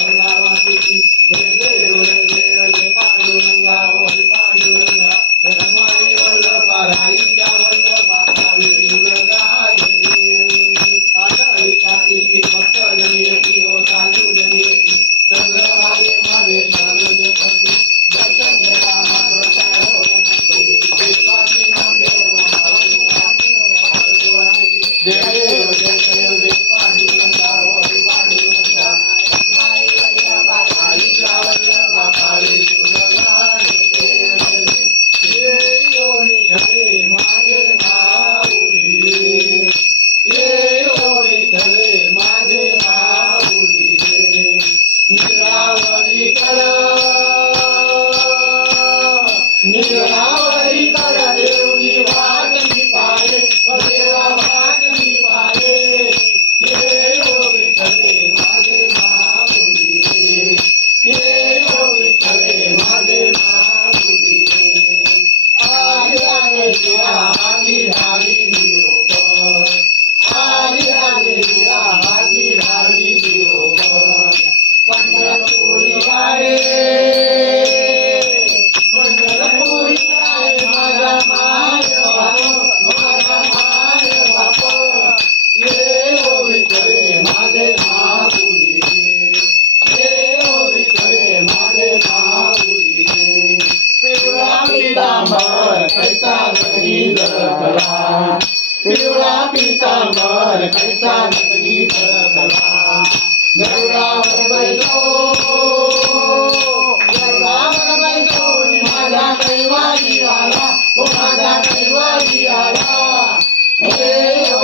वल्लभाकृती जय देव जय देव जय पांडुरंगा हरी पांडुरंगा रमाई वल्लभा राईच्या वल्लभा वेणुरगा जय देव आषाढी कार्तिकी भक्त जनियती ओ साधू जनियती चंद्रभागे मध्ये स्नान करते दर्शन रामा प्रसाद विश्वासी नाम देव जय देव जय देव जय पांडुरंगा हरी पांडुरंगा रमाई वल्लभा राईच्या वल्लभा वेणुरगा जय देव जय माझे माऊली ये विठ्ठले माझे माऊली रे निरावरी कर देवनी वाट मी पाहे देवा वाट मी पाहे ये विठ्ठले माझे माऊली रे ये विठ्ठले माझे माऊली रे आर्याने दिला माझी धाडी निरोप आर्याने दिला माझी धाडी निरोप पंढरपुरी आहे माझा माय बाप ये विठ्ठले माझे माऊली ये विठ्ठले माझे माऊली पिवळा पितांबर कैसा घरी जगला पिवळा पितांबर कैसा घरी जगला गरुडावर बैसो माझा कैवारी आला ओ माझा कैवारी आला हे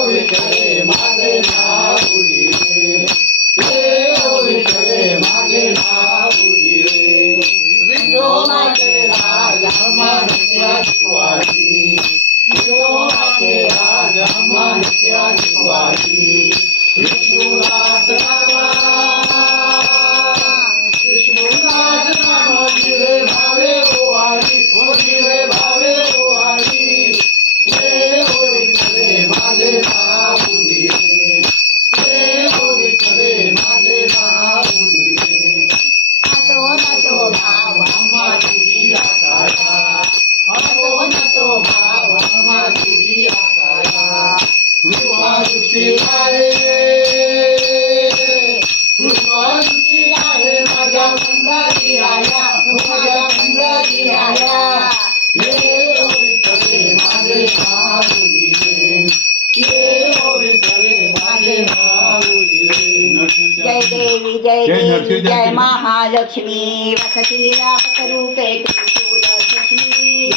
विठ्ठले माझे माऊली रे विठ्ठले माझे माऊली रे विठोबाचे राज आम्हाला शिकवायची विठोबाचे राज आम्हाला शिकवायची विष्णुदास रामा विष्णुदास रामा जीवे भावे ओवाळी ओ जीवे भावे ओवाळी हे विठ्ठले माझे माऊली रे विठ्ठले माझे माऊली रे असो नसो भाव आम्हा तुझी आकारा असो नसो भाव आम्हा तुझी आकारा कृपा दृष्टी आहे कृपा दृष्टी आहे माझ्या पंढरी आया माझ्या पंढरी आया ये विठ्ठले माझे माऊली ये विठ्ठले माझे माऊली जय देवी जय महालक्ष्मी वसती रूपे त्रिशूल सुष्मी